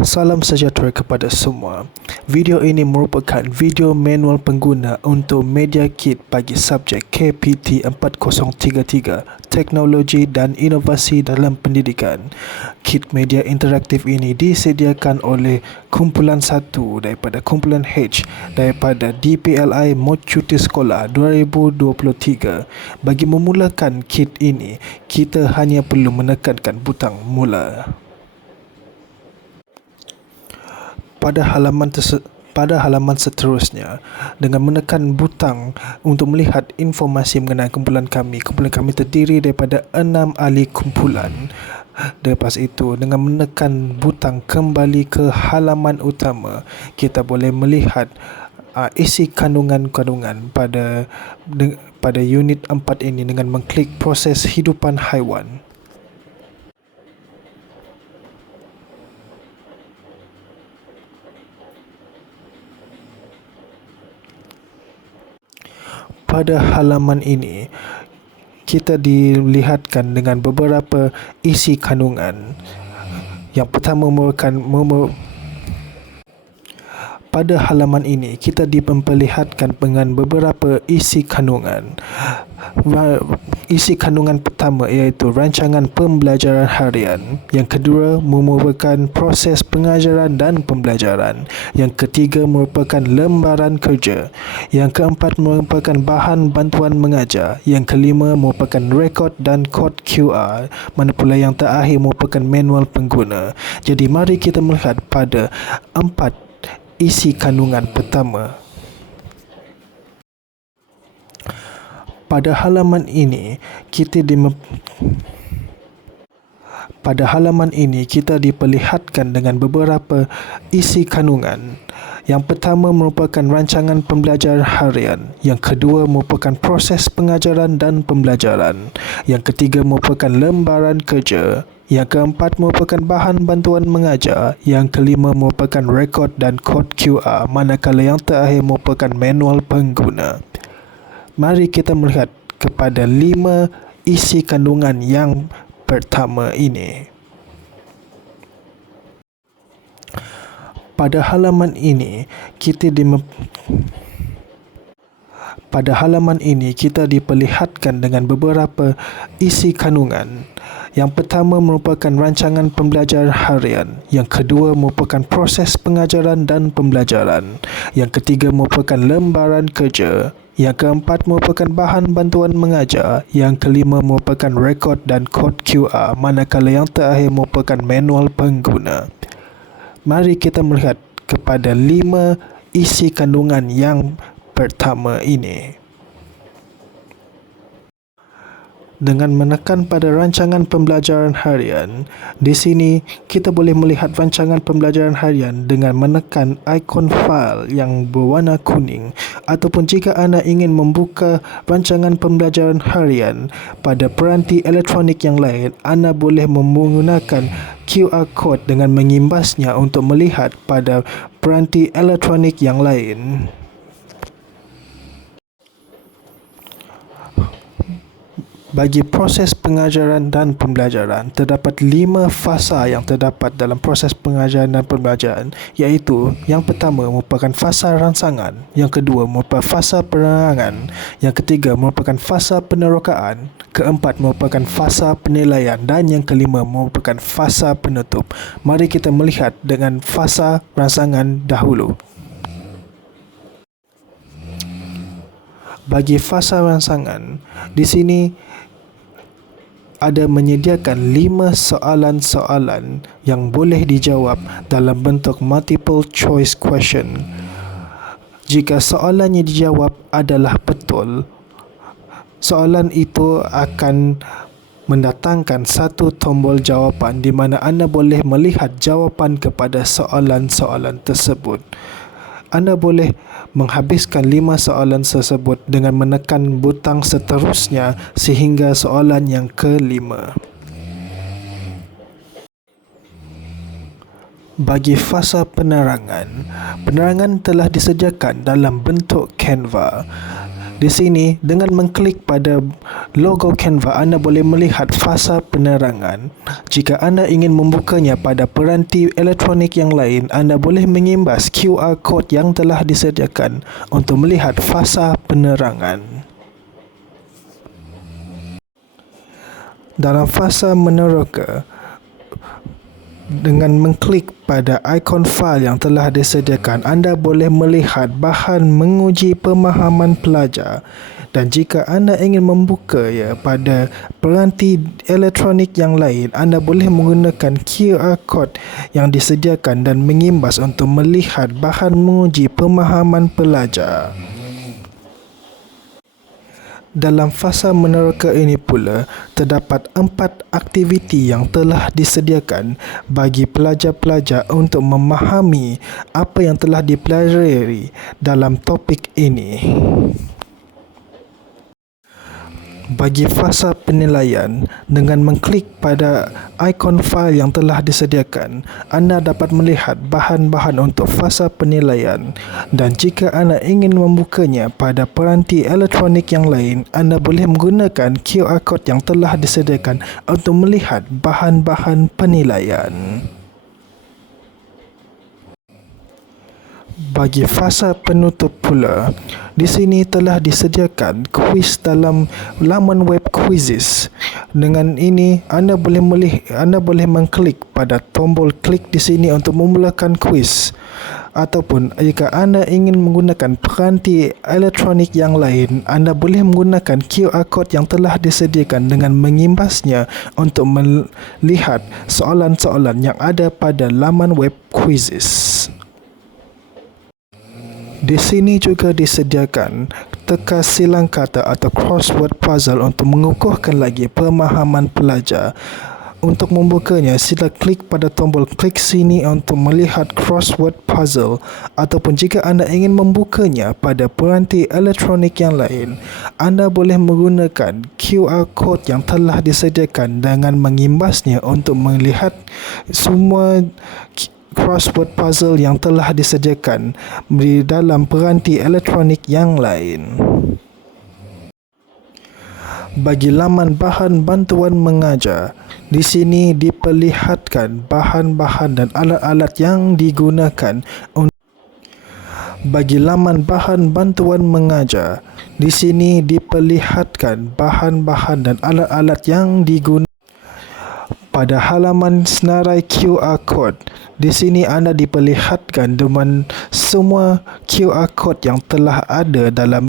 Salam sejahtera kepada semua. Video ini merupakan video manual pengguna untuk Media Kit bagi subjek KPT 4033, Teknologi dan Inovasi dalam Pendidikan. Kit media interaktif ini disediakan oleh kumpulan 1 daripada kumpulan H daripada DPLI Mod Cuti Sekolah 2023. Bagi memulakan kit ini, kita hanya perlu menekankan butang mula. Pada halaman seterusnya, dengan menekan butang untuk melihat informasi mengenai kumpulan kami terdiri daripada 6 ahli kumpulan. Lepas itu, dengan menekan butang kembali ke halaman utama, kita boleh melihat isi kandungan-kandungan pada unit 4 ini dengan mengklik proses hidupan haiwan. Pada halaman ini, kita dilihatkan dengan beberapa isi kandungan. Yang pertama pada halaman ini, kita diperlihatkan dengan beberapa isi kandungan. Isi kandungan pertama iaitu rancangan pembelajaran harian. Yang kedua merupakan proses pengajaran dan pembelajaran. Yang ketiga merupakan lembaran kerja. Yang keempat merupakan bahan bantuan mengajar. Yang kelima merupakan rekod dan kod QR. Manapula yang terakhir merupakan manual pengguna. Jadi mari kita melihat pada 4 isi kandungan pertama. Pada halaman ini, kita diperlihatkan dengan beberapa isi kandungan. Yang pertama merupakan rancangan pembelajaran harian. Yang kedua merupakan proses pengajaran dan pembelajaran. Yang ketiga merupakan lembaran kerja. Yang keempat merupakan bahan bantuan mengajar. Yang kelima merupakan rekod dan kod QR, manakala yang terakhir merupakan manual pengguna. Mari kita melihat kepada 5 isi kandungan yang pertama ini. Pada halaman ini, kita diperlihatkan dengan beberapa isi kandungan. Yang pertama merupakan rancangan pembelajaran harian. Yang kedua merupakan proses pengajaran dan pembelajaran. Yang ketiga merupakan lembaran kerja. Yang keempat merupakan bahan bantuan mengajar. Yang kelima merupakan rekod dan kod QR, manakala yang terakhir merupakan manual pengguna. Mari kita melihat kepada 5 isi kandungan yang pertama ini. Dengan menekan pada rancangan pembelajaran harian, di sini kita boleh melihat rancangan pembelajaran harian dengan menekan ikon fail yang berwarna kuning, ataupun jika anda ingin membuka rancangan pembelajaran harian pada peranti elektronik yang lain, anda boleh menggunakan QR code dengan mengimbasnya untuk melihat pada peranti elektronik yang lain. Bagi proses pengajaran dan pembelajaran, terdapat 5 fasa yang terdapat dalam proses pengajaran dan pembelajaran, iaitu yang pertama merupakan fasa rangsangan, yang kedua merupakan fasa penerangan, yang ketiga merupakan fasa penerokaan, keempat merupakan fasa penilaian dan yang kelima merupakan fasa penutup. Mari kita melihat dengan fasa rangsangan dahulu. Bagi fasa rangsangan, di sini ada menyediakan 5 soalan-soalan yang boleh dijawab dalam bentuk multiple choice question. Jika soalannya dijawab adalah betul, soalan itu akan mendatangkan satu tombol jawapan di mana anda boleh melihat jawapan kepada soalan-soalan tersebut. Anda boleh menghabiskan 5 soalan tersebut dengan menekan butang seterusnya sehingga soalan yang kelima. Bagi fasa penerangan, penerangan telah disediakan dalam bentuk Canva. Di sini, dengan mengklik pada logo Canva, anda boleh melihat fasa penerangan. Jika anda ingin membukanya pada peranti elektronik yang lain, anda boleh mengimbas QR code yang telah disediakan untuk melihat fasa penerangan. Dalam fasa meneroka, dengan mengklik pada ikon fail yang telah disediakan, anda boleh melihat bahan menguji pemahaman pelajar. Dan jika anda ingin membukanya pada peranti elektronik yang lain, anda boleh menggunakan QR code yang disediakan dan mengimbas untuk melihat bahan menguji pemahaman pelajar. Dalam fasa meneroka ini pula, terdapat 4 aktiviti yang telah disediakan bagi pelajar-pelajar untuk memahami apa yang telah dipelajari dalam topik ini. Bagi fasa penilaian, dengan mengklik pada ikon fail yang telah disediakan, anda dapat melihat bahan-bahan untuk fasa penilaian. Dan jika anda ingin membukanya pada peranti elektronik yang lain, anda boleh menggunakan QR code yang telah disediakan untuk melihat bahan-bahan penilaian. Bagi fasa penutup pula, di sini telah disediakan kuis dalam laman web Quizizz. Dengan ini, anda boleh mengklik pada tombol klik di sini untuk memulakan kuis. Ataupun jika anda ingin menggunakan peranti elektronik yang lain, anda boleh menggunakan QR code yang telah disediakan dengan mengimbasnya untuk melihat soalan-soalan yang ada pada laman web Quizizz. Di sini juga disediakan teka silang kata atau crossword puzzle untuk mengukuhkan lagi pemahaman pelajar. Untuk membukanya, sila klik pada tombol klik sini untuk melihat crossword puzzle. Ataupun jika anda ingin membukanya pada peranti elektronik yang lain, anda boleh menggunakan QR code yang telah disediakan dengan mengimbasnya untuk melihat semua crossword puzzle yang telah disediakan di dalam peranti elektronik yang lain. Bagi laman bahan bantuan mengajar, di sini diperlihatkan bahan-bahan dan alat-alat yang digunakan. Bagi laman bahan bantuan mengajar, di sini diperlihatkan bahan-bahan dan alat-alat yang digunakan. Pada halaman senarai QR code, di sini anda diperlihatkan dengan semua QR code yang telah ada dalam